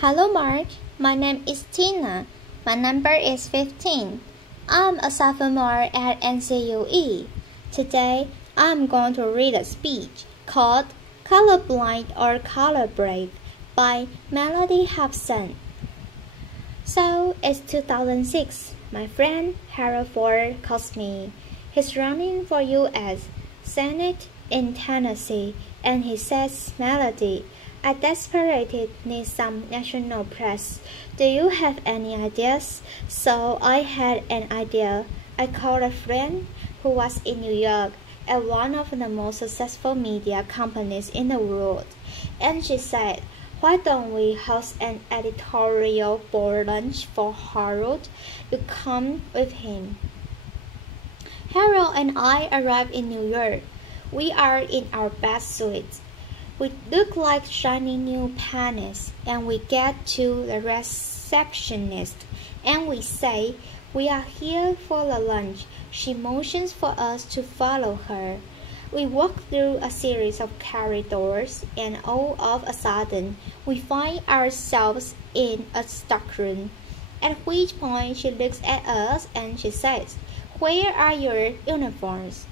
Hello Mark, my name is Tina. My number is 15. I'm a sophomore at NCUE. Today, I'm going to read a speech called Colorblind or Color Brave by Mellody Hobson. So, it's 2006. My friend Harold Ford calls me. He's running for U.S. Senate in Tennessee, and he says, Mellody, I desperately need some national press. Do you have any ideas? So I had an idea. I called a friend who was in New York at one of the most successful media companies in the world. And she said, why don't we host an editorial board lunch for Harold? You come with him. Harold and I arrived in New York. We are in our best suites. We look like shiny new pennies, and we get to the receptionist, and we say, we are here for the lunch. She motions for us to follow her. We walk through a series of corridors, and all of a sudden, we find ourselves in a stockroom, at which point she looks at us and she says, where are your uniforms?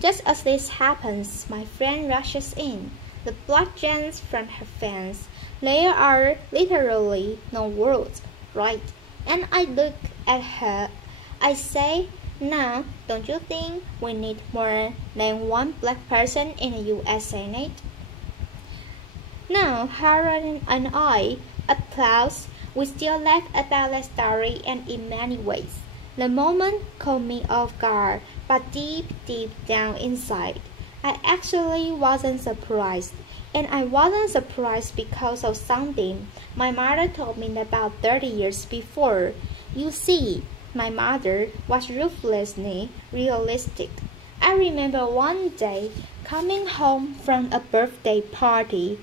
Just as this happens, my friend rushes in. The blood jams from her fans. There are literally no words, right? And I look at her. I say, now, don't you think we need more than one black person in the U.S. Senate? Now, Harold and I applause. We still laugh about the story, and in many ways, the moment caught me off guard, but deep down inside, I actually wasn't surprised. And I wasn't surprised because of something my mother told me about 30 years before. You see, my mother was ruthlessly realistic. I remember one day coming home from a birthday party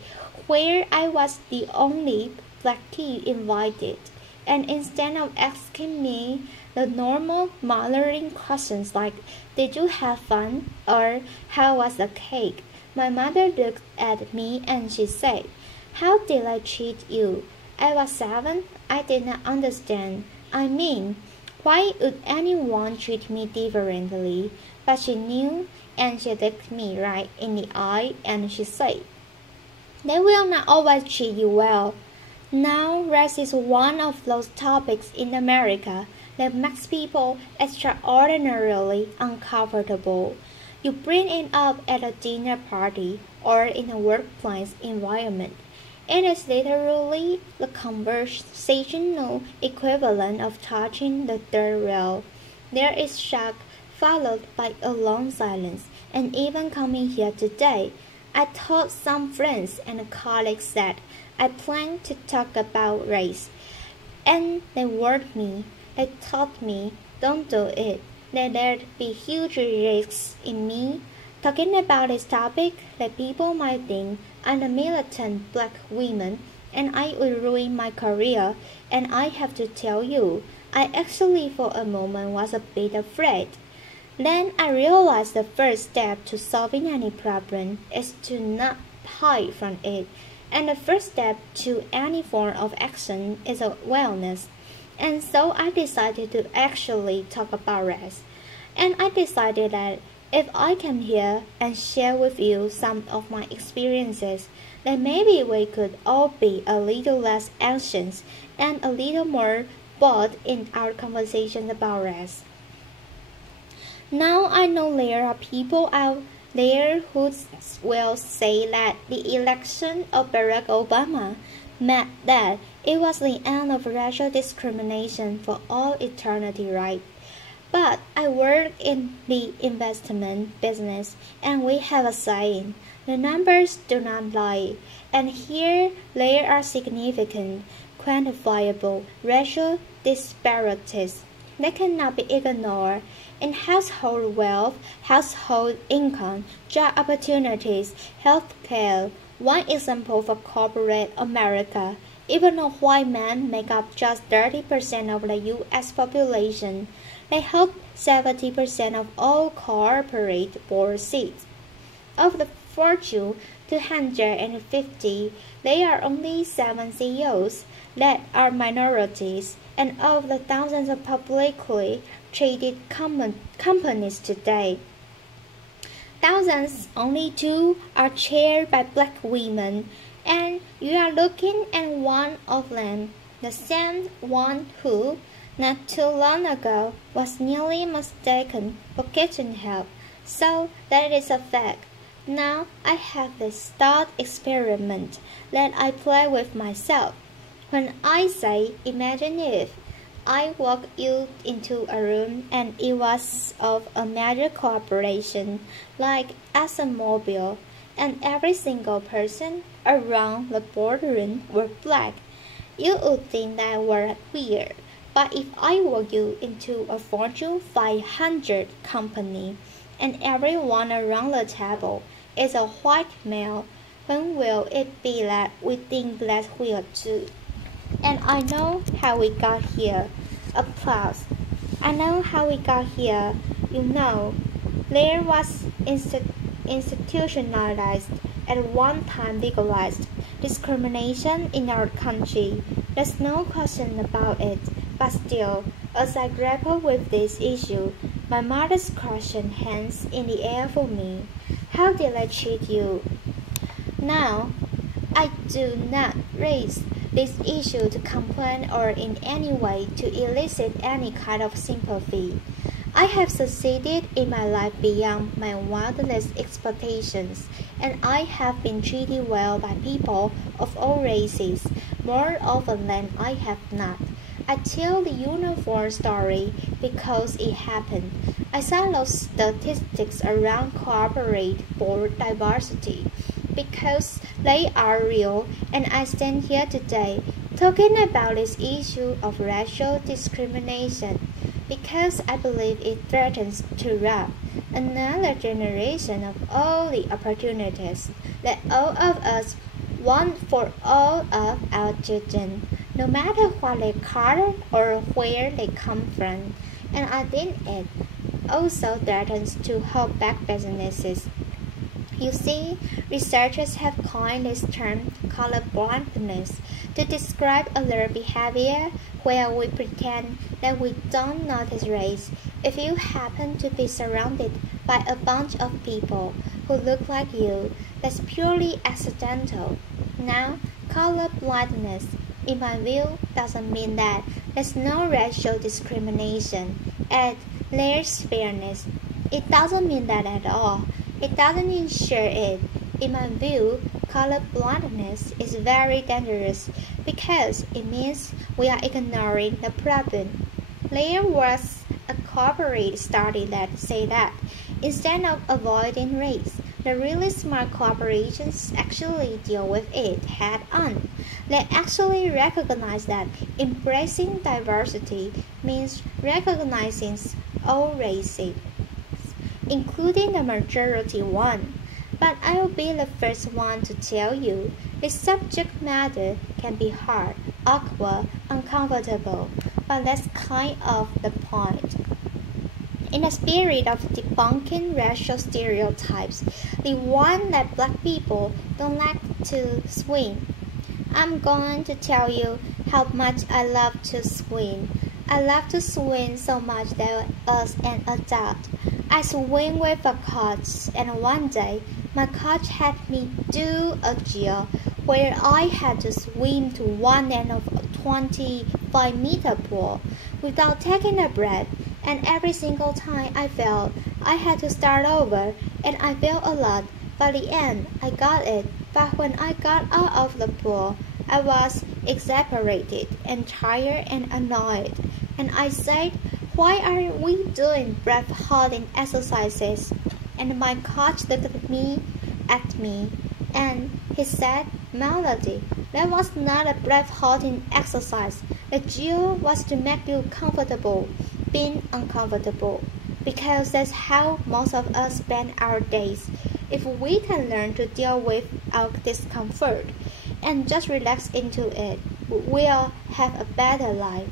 where I was the only black kid invited, and instead of asking me the normal mothering questions like, did you have fun? Or how was the cake? My mother looked at me and she said, how did I treat you? I was 7. I did not understand. I mean, why would anyone treat me differently? But she knew, and she looked me right in the eye and she said, they will not always treat you well. Now, race is one of those topics in America that makes people extraordinarily uncomfortable. You bring it up at a dinner party or in a workplace environment. It is literally the conversational equivalent of touching the third rail. There is shock followed by a long silence, and even coming here today, I told some friends and colleagues that I planned to talk about race, and they warned me. They told me, don't do it. That there'd be huge risks in me talking about this topic, that people might think I'm a militant black woman and I would ruin my career. And I have to tell you, I actually for a moment was a bit afraid. Then I realized the first step to solving any problem is to not hide from it. And the first step to any form of action is awareness. And so I decided to actually talk about race. And I decided that if I come here and share with you some of my experiences, then maybe we could all be a little less anxious and a little more bold in our conversations about race. Now I know there are people out there who will say that the election of Barack Obama meant that it was the end of racial discrimination for all eternity, right? But I work in the investment business, and we have a saying, the numbers do not lie. And here there are significant, quantifiable racial disparities that cannot be ignored in household wealth, household income, job opportunities, health care. One example for corporate America, even though white men make up just 30% of the U.S. population, they hold 70% of all corporate board seats. Of the Fortune 250, there are only 7 CEOs that are minorities, and of the thousands of publicly traded companies today, thousands, only 2 are chaired by black women, and you are looking at one of them, the same one who, not too long ago, was nearly mistaken for kitchen help. So that is a fact. Now I have this thought experiment that I play with myself. When I say, imagine if I walk you into a room and it was of a major corporation like ExxonMobil, and every single person around the boardroom were black. You would think that were weird. But if I walk you into a Fortune 500 company and everyone around the table is a white male, when will it be that we think that's weird too? And I know how we got here. Applause. I know how we got here. You know, there was institutionalized, at one time legalized, discrimination in our country. There's no question about it. But still, as I grapple with this issue, my mother's question hangs in the air for me. How did I treat you? Now, I do not raise this issue to complain or in any way to elicit any kind of sympathy. I have succeeded in my life beyond my wildest expectations, and I have been treated well by people of all races, more often than I have not. I tell the uniform story because it happened. I saw those statistics around corporate board diversity because they are real, and I stand here today talking about this issue of racial discrimination because I believe it threatens to rob another generation of all the opportunities that all of us want for all of our children, no matter what they color or where they come from. And I think it also threatens to hold back businesses. You see, researchers have coined this term colorblindness to describe other behavior where we pretend that we don't notice race. If you happen to be surrounded by a bunch of people who look like you, that's purely accidental. Now, colorblindness, in my view, doesn't mean that there's no racial discrimination and there's fairness. It doesn't mean that at all. It doesn't ensure it. In my view, colorblindness is very dangerous because it means we are ignoring the problem. There was a corporate study that said that instead of avoiding race, the really smart corporations actually deal with it head on. They actually recognize that embracing diversity means recognizing all races, including the majority one. But I will be the first one to tell you this subject matter can be hard, awkward, uncomfortable, but that's kind of the point. In the spirit of debunking racial stereotypes, the one that black people don't like to swim, I'm going to tell you how much I love to swim. I love to swim so much that as an adult, I swim with a coach, and one day my coach had me do a drill where I had to swim to one end of a 25-meter pool without taking a breath, and every single time I failed, I had to start over, and I failed a lot. By the end, I got it, but when I got out of the pool, I was exasperated and tired and annoyed, and I said, "Why aren't we doing breath-holding exercises?" And my coach looked at me, and he said, "Mellody, that was not a breath-holding exercise. The drill was to make you comfortable, being uncomfortable, because that's how most of us spend our days. If we can learn to deal with our discomfort and just relax into it, we'll have a better life."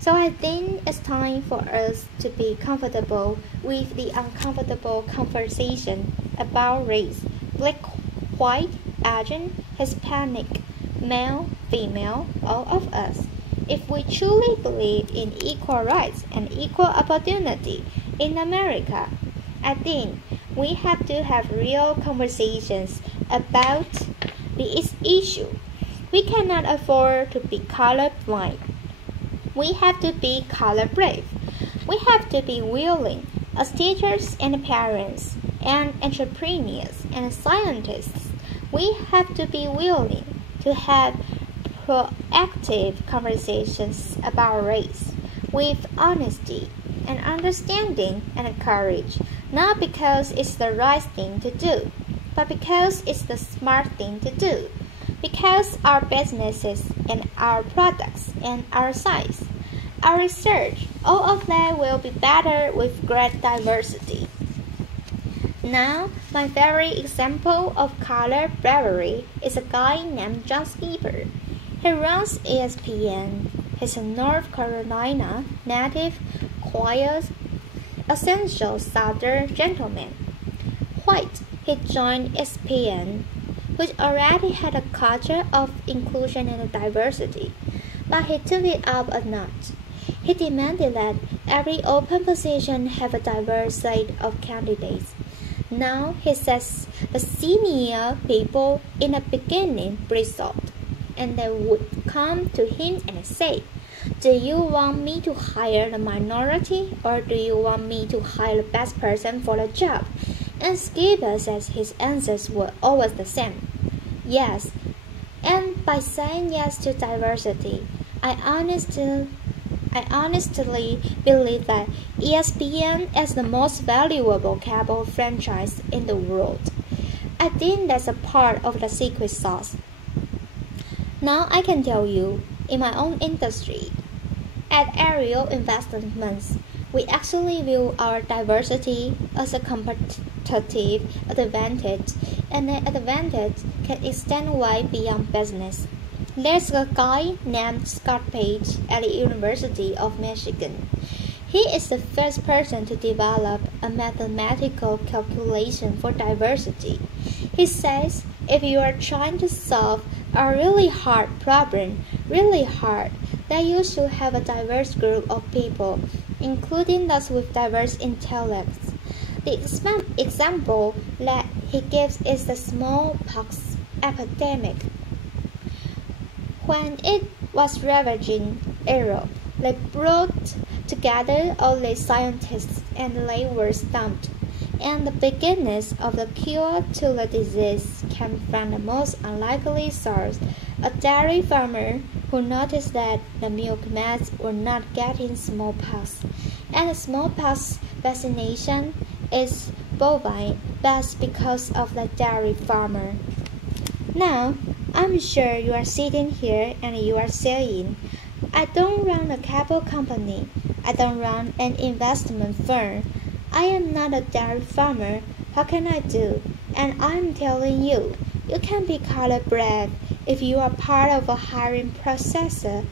So I think it's time for us to be comfortable with the uncomfortable conversation about race, black white, Asian, Hispanic, male, female, all of us. If we truly believe in equal rights and equal opportunity in America, I think we have to have real conversations about this issue. We cannot afford to be colorblind. We have to be color brave. We have to be willing, as teachers and parents, and entrepreneurs and scientists, we have to be willing to have proactive conversations about race with honesty and understanding and courage, not because it's the right thing to do, but because it's the smart thing to do, because our businesses and our products and our science, our research, all of that will be better with great diversity. Now, my favorite example of color bravery is a guy named John Skipper. He runs ESPN. He's a North Carolina native, quiet, essential Southern gentleman. White, he joined ESPN, which already had a culture of inclusion and diversity, but he took it up a notch. He demanded that every open position have a diverse slate of candidates. Now he says the senior people in the beginning bristled, and they would come to him and say, "Do you want me to hire the minority, or do you want me to hire the best person for the job?" And Skipper says his answers were always the same: yes. And by saying yes to diversity, I honestly believe that ESPN is the most valuable cable franchise in the world. I think that's a part of the secret sauce. Now I can tell you, in my own industry, at Aerial Investments, we actually view our diversity as a competitive advantage, and the advantage can extend way beyond business. There's a guy named Scott Page at the University of Michigan. He is the first person to develop a mathematical calculation for diversity. He says if you are trying to solve a really hard problem, then you should have a diverse group of people, including those with diverse intellects. The example that he gives is the smallpox epidemic. When it was ravaging Europe, they brought together all the scientists and they were stumped. And the beginnings of the cure to the disease came from the most unlikely source, a dairy farmer who noticed that the milkmaids were not getting smallpox. And the smallpox vaccination is bovine, that's because of the dairy farmer. Now, I'm sure you are sitting here and you are saying, I don't run a cable company. I don't run an investment firm. I am not a dairy farmer. What can I do? And I'm telling you, you can be color brave if you are part of a hiring process and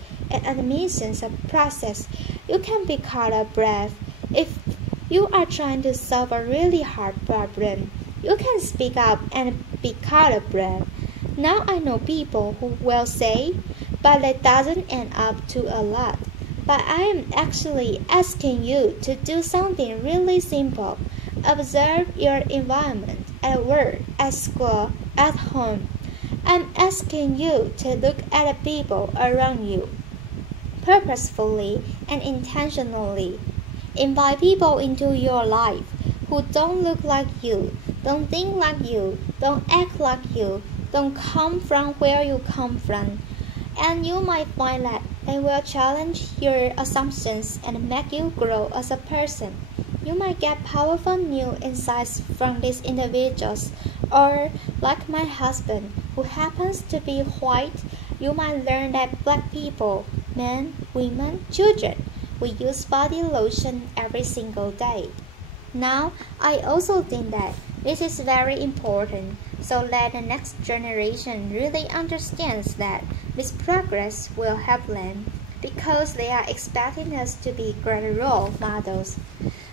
admissions process. You can be color brave if you are trying to solve a really hard problem. You can speak up and be color brave. Now I know people who will say, but that doesn't end up to a lot. But I am actually asking you to do something really simple. Observe your environment at work, at school, at home. I'm asking you to look at the people around you, purposefully and intentionally. Invite people into your life who don't look like you, don't think like you, don't act like you, don't come from where you come from. And you might find that they will challenge your assumptions and make you grow as a person. You might get powerful new insights from these individuals, or like my husband, who happens to be white, you might learn that black people, men, women, children, we use body lotion every single day. Now, I also think that this is very important, so that the next generation really understands that this progress will help them, because they are expecting us to be great role models.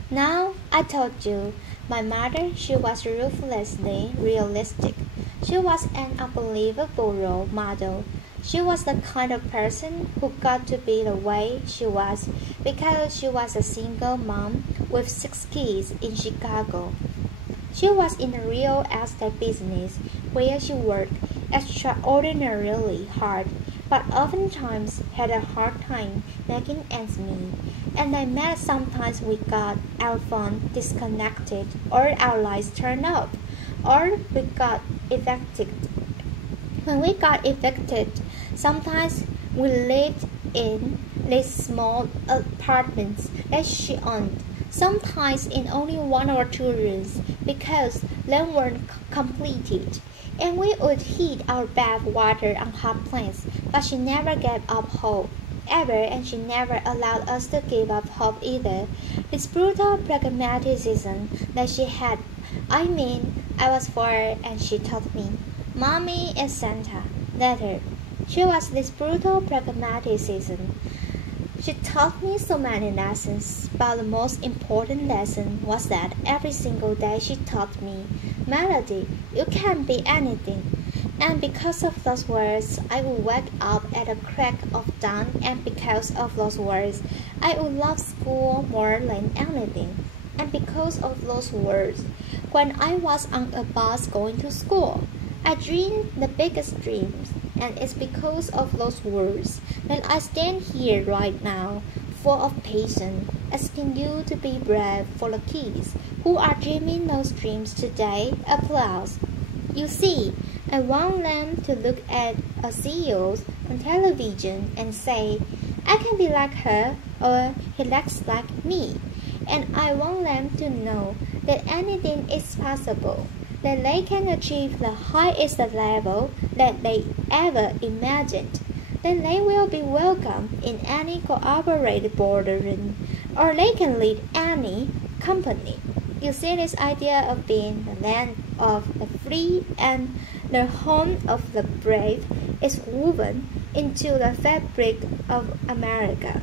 Now, I told you, my mother, she was ruthlessly realistic. She was an unbelievable role model. She was the kind of person who got to be the way she was because she was a single mom with 6 kids in Chicago. She was in the real estate business where she worked extraordinarily hard, but oftentimes had a hard time making ends meet. And I met sometimes we got our phone disconnected or our lights turned off or we got evicted. When we got evicted, sometimes we lived in these small apartments that she owned, sometimes in only 1 or 2 rooms because they weren't completed. And we would heat our bath water on hot plates, but she never gave up hope, ever, and she never allowed us to give up hope either. This brutal pragmatism that she had, I was 4 and she taught me. Mommy is Santa, later. She was this brutal pragmatism. She taught me so many lessons, but the most important lesson was that every single day she taught me, Mellody, you can be anything. And because of those words, I would wake up at the crack of dawn, and because of those words, I would love school more than anything. And because of those words, when I was on a bus going to school, I dreamed the biggest dreams, and it's because of those words that I stand here right now, full of patience, asking you to be brave for the kids who are dreaming those dreams today. Applause. You see, I want them to look at a CEO on television and say, I can be like her, or he looks like me. And I want them to know that anything is possible, that they can achieve the highest level that they ever imagined, then they will be welcome in any cooperative boardroom, or they can lead any company. You see, this idea of being the land of the free and the home of the brave is woven into the fabric of America.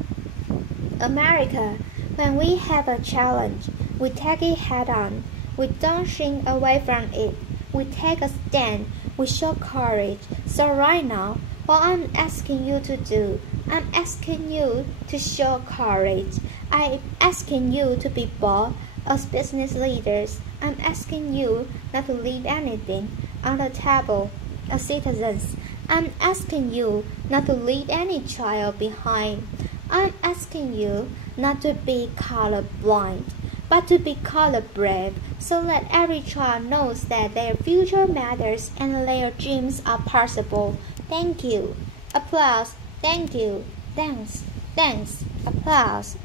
America, when we have a challenge, we take it head on. We don't shrink away from it. We take a stand. We show courage. So right now, what I'm asking you to do, I'm asking you to show courage. I'm asking you to be bold as business leaders. I'm asking you not to leave anything on the table as citizens. I'm asking you not to leave any child behind. I'm asking you not to be colorblind, but to be color brave, so that every child knows that their future matters and their dreams are possible. Thank you. Applause. Thank you. Thanks. Thanks. Applause.